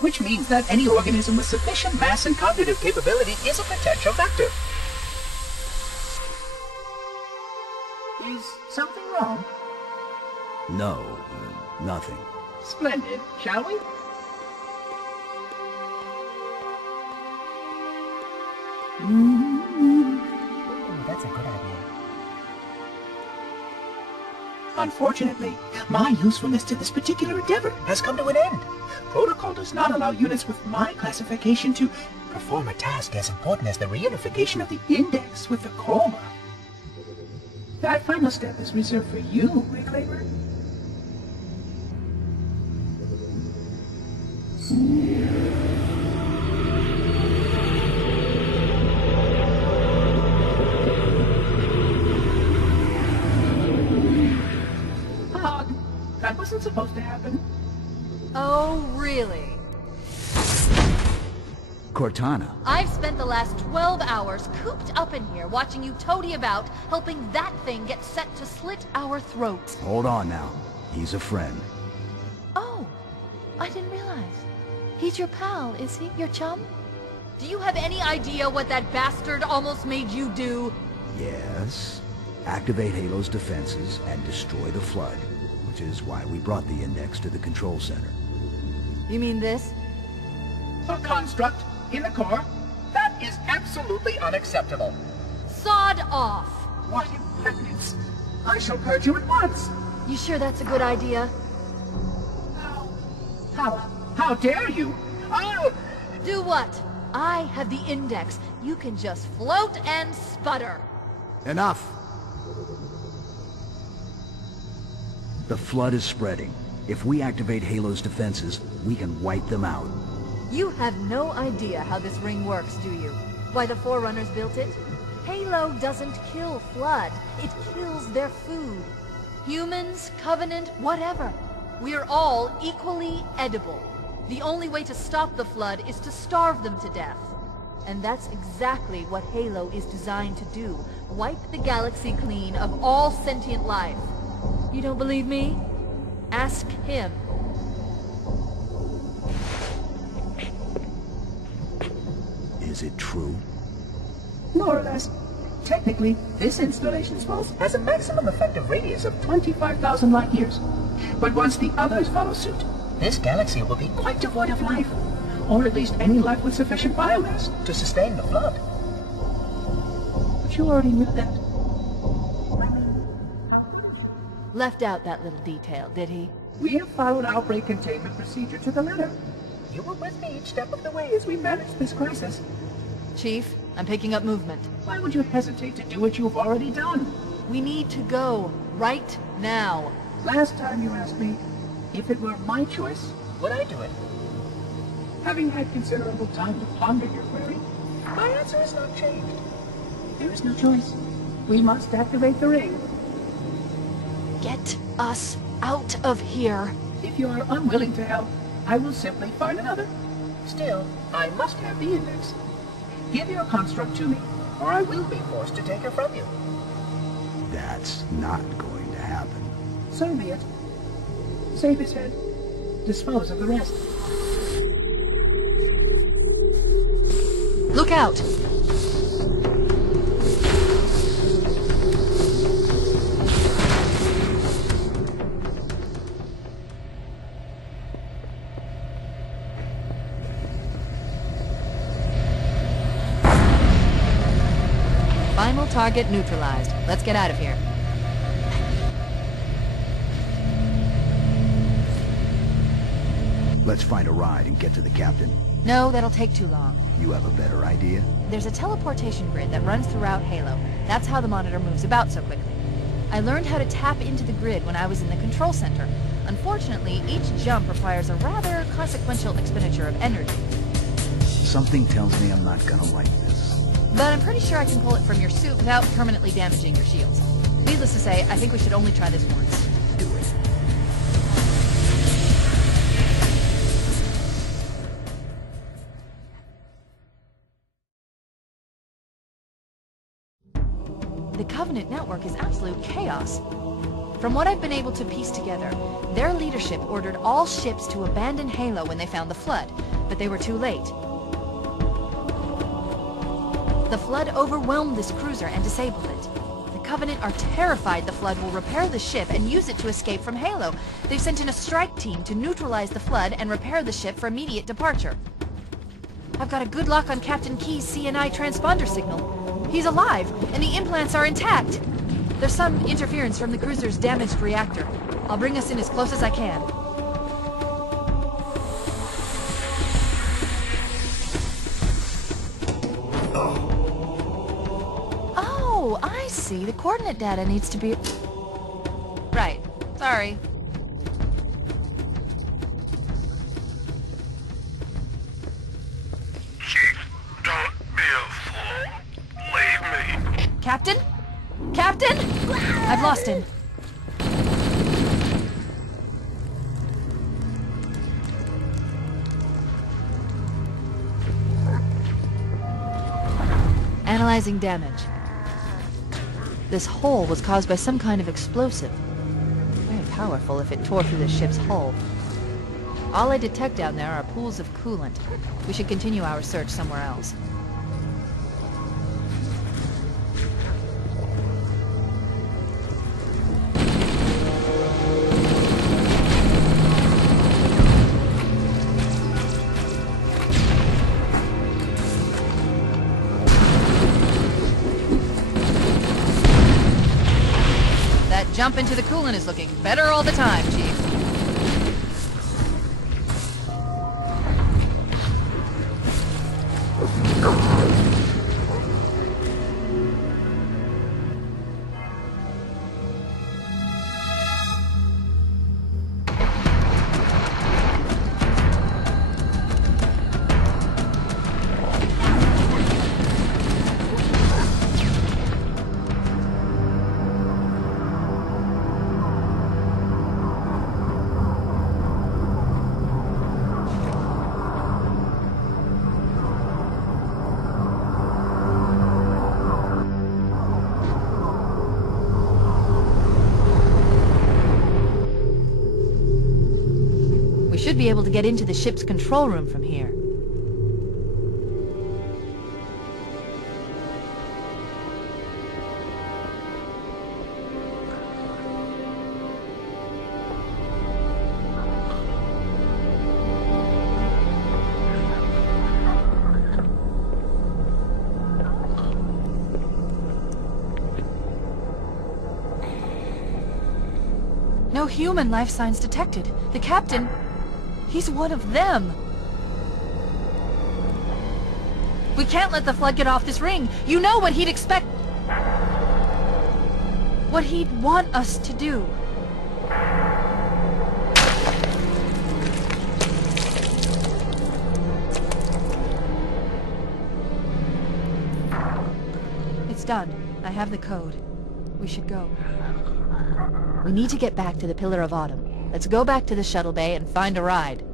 which means that any organism with sufficient mass and cognitive capability is a potential vector. Is something wrong? No, nothing. Splendid, shall we? That's a good idea. Unfortunately, my usefulness to this particular endeavor has come to an end. Protocol does not allow units with my classification to perform a task as important as the reunification of the index with the chroma. That final step is reserved for you, Reclaimer. That wasn't supposed to happen. Oh, really? Cortana. I've spent the last 12 hours cooped up in here watching you toady about, helping that thing get set to slit our throats. Hold on now. He's a friend. Oh, I didn't realize. He's your pal, is he? Your chum? Do you have any idea what that bastard almost made you do? Yes. Activate Halo's defenses and destroy the Flood. Which is why we brought the index to the control center. You mean this? A construct in the core? That is absolutely unacceptable. Sod off! Why, impertinence! I shall purge you at once! You sure that's a good idea? How dare you? I'll... Do what? I have the index. You can just float and sputter. Enough! The Flood is spreading. If we activate Halo's defenses, we can wipe them out. You have no idea how this ring works, do you? Why the Forerunners built it? Halo doesn't kill Flood. It kills their food. Humans, Covenant, whatever. We're all equally edible. The only way to stop the Flood is to starve them to death. And that's exactly what Halo is designed to do. Wipe the galaxy clean of all sentient life. You don't believe me? Ask him. Is it true? More or less. Technically, this installation's pulse has a maximum effective radius of 25,000 light years. But once the others follow suit, this galaxy will be quite devoid of life. Or at least any life with sufficient biomass to sustain the Flood. But you already knew that. Left out that little detail, did he? We have followed outbreak containment procedure to the letter. You were with me each step of the way as we managed this crisis. Chief, I'm picking up movement. Why would you hesitate to do what you've already done? We need to go. Right now. Last time you asked me, if it were my choice, would I do it? Having had considerable time to ponder your query, my answer has not changed. There is no choice. We must activate the ring. Get us out of here. If you are unwilling to help, I will simply find another. Still, I must have the index. Give your construct to me, or I will be forced to take it from you. That's not going to happen. So be it. Save his head. Dispose of the rest. Look out! Final target neutralized. Let's get out of here. Let's find a ride and get to the captain. No, that'll take too long. You have a better idea? There's a teleportation grid that runs throughout Halo. That's how the monitor moves about so quickly. I learned how to tap into the grid when I was in the control center. Unfortunately, each jump requires a rather consequential expenditure of energy. Something tells me I'm not gonna like this. But I'm pretty sure I can pull it from your suit without permanently damaging your shields. Needless to say, I think we should only try this once. Do it. The Covenant network is absolute chaos. From what I've been able to piece together, their leadership ordered all ships to abandon Halo when they found the Flood, but they were too late. The Flood overwhelmed this cruiser and disabled it. The Covenant are terrified the Flood will repair the ship and use it to escape from Halo. They've sent in a strike team to neutralize the Flood and repair the ship for immediate departure. I've got a good lock on Captain Key's CNI transponder signal. He's alive, and the implants are intact. There's some interference from the cruiser's damaged reactor. I'll bring us in as close as I can. Oh, I see. The coordinate data needs to be... Right. Sorry. Chief, don't be a fool. Leave me. Captain? Captain? I've lost him. Analyzing damage. This hole was caused by some kind of explosive. Very powerful if it tore through the ship's hull. All I detect down there are pools of coolant. We should continue our search somewhere else. That jump into the coolant is looking better all the time, Chief. We should be able to get into the ship's control room from here. No human life signs detected. The captain... he's one of them. We can't let the Flood get off this ring. You know what he'd expect... what he'd want us to do. It's done. I have the code. We should go. We need to get back to the Pillar of Autumn. Let's go back to the shuttle bay and find a ride.